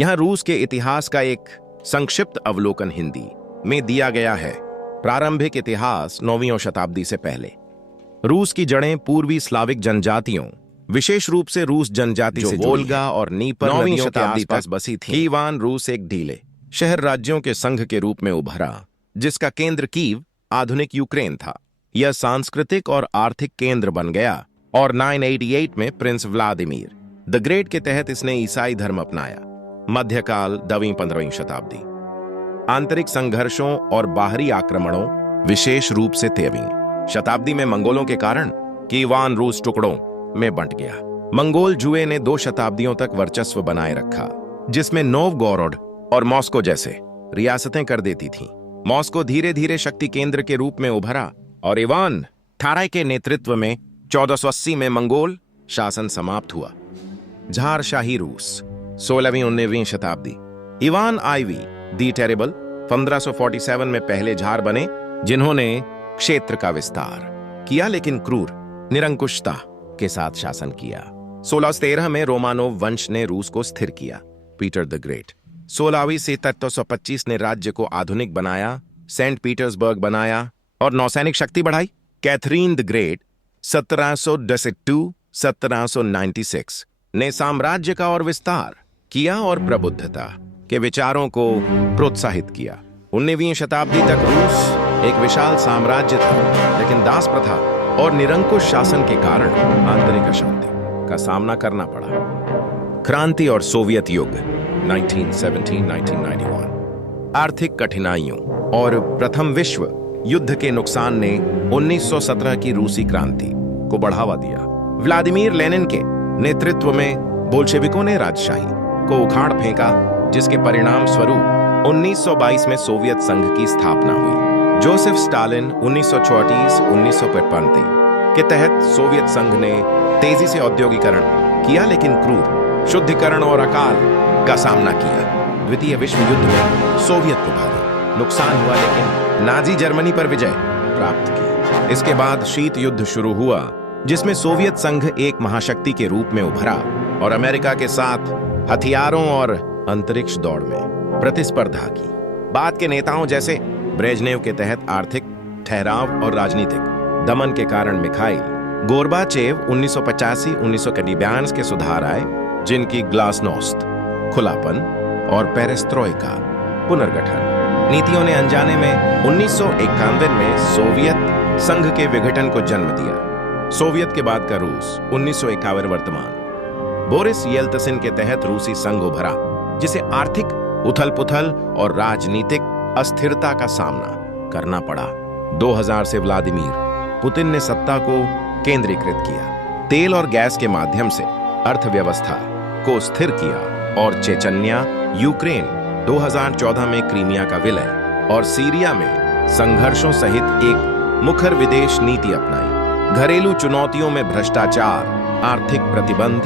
यहाँ रूस के इतिहास का एक संक्षिप्त अवलोकन हिंदी में दिया गया है। प्रारंभिक इतिहास 9वीं शताब्दी से पहले। रूस की जड़ें पूर्वी स्लाविक जनजातियों, विशेष रूप से रूस जनजाति से वोल्गा और नीपर नदियों के आसपास बसी थी। कीवान रूस एक ढीले शहर राज्यों के संघ के रूप में उभरा, जिसका केंद्र कीव आधुनिक यूक्रेन था। यह सांस्कृतिक और आर्थिक केंद्र बन गया और 988 में प्रिंस व्लादिमीर द ग्रेट के तहत इसने ईसाई धर्म अपनाया। मध्यकाल 10वीं 15वीं शताब्दी। आंतरिक संघर्षों और बाहरी आक्रमणों, विशेष रूप से 13वीं शताब्दी में मंगोलों के कारण कीवान रूस टुकड़ों में बंट गया। मंगोल जुए ने 2 शताब्दियों तक वर्चस्व बनाए रखा, जिसमें नोवगोरोड और मॉस्को जैसे रियासतें कर देती थीं। मॉस्को धीरे धीरे शक्ति केंद्र के रूप में उभरा और इवान थाराय के नेतृत्व में 1480 में मंगोल शासन समाप्त हुआ। झारशाही रूस 16वीं 19वीं शताब्दी। इवान आईवी दी टेरेबल 1547 में पहले झार बने, जिन्होंने क्षेत्र का विस्तार किया लेकिन क्रूर निरंकुशता के साथ शासन किया। 1613 में रोमानोव वंश ने रूस को स्थिर किया। पीटर द ग्रेट 16वीं से 1325 ने राज्य को आधुनिक बनाया, सेंट पीटर्सबर्ग बनाया और नौसैनिक शक्ति बढ़ाई। कैथरीन द ग्रेट 1796 ने साम्राज्य का और विस्तार किया और प्रबुद्धता के विचारों को प्रोत्साहित किया। 19वीं शताब्दी तक रूस एक विशाल साम्राज्य था, लेकिन दास प्रथा और निरंकुश शासन के कारण आंतरिक अशांति का सामना करना पड़ा। क्रांति और सोवियत युग 1917-1991। आर्थिक कठिनाइयों और प्रथम विश्व युद्ध के नुकसान ने 1917 की रूसी क्रांति को बढ़ावा दिया। व्लादिमीर लेनिन के नेतृत्व में बोल्शेविकों ने राजशाही को उखाड़ फेंका, जिसके परिणाम स्वरूप 1922 में सोवियत संघ की स्थापना हुई। जोसेफ स्टालिन 1934-1955 के तहत सोवियत संघ ने तेजी से औद्योगिकरण किया, लेकिन क्रूर शुद्धिकरण और अकाल का सामना किया। द्वितीय विश्व युद्ध में सोवियत को भारी नुकसान हुआ, लेकिन नाजी जर्मनी पर विजय प्राप्त की। इसके बाद शीत युद्ध शुरू हुआ, जिसमें सोवियत संघ एक महाशक्ति के रूप में उभरा और अमेरिका के साथ हथियारों और अंतरिक्ष दौड़ में प्रतिस्पर्धा की। बाद के नेताओं जैसे ब्रेजनेव के तहत आर्थिक ठहराव और राजनीतिक दमन के कारण मिखाइल गोर्बाचेव 1985-1992 के सुधार आए, जिनकी ग्लासनोस्त खुलापन और पेरेस्ट्रोइका पुनर्गठन नीतियों ने अनजाने में 1991 में सोवियत संघ के विघटन को जन्म दिया। सोवियत के बाद का रूस 1951 वर्तमान। बोरिस येल्त्सिन के तहत रूसी संघ उभरा, जिसे आर्थिक उथल-पुथल और राजनीतिक अस्थिरता का सामना करना पड़ा। 2000 से व्लादिमीर पुतिन ने सत्ता को केंद्रीकृत किया, तेल और गैस के माध्यम से अर्थव्यवस्था को स्थिर किया और चेचन्या, यूक्रेन 2014 में क्रीमिया का विलय और सीरिया में संघर्षों सहित एक मुखर विदेश नीति अपनाई। घरेलू चुनौतियों में भ्रष्टाचार, आर्थिक प्रतिबंध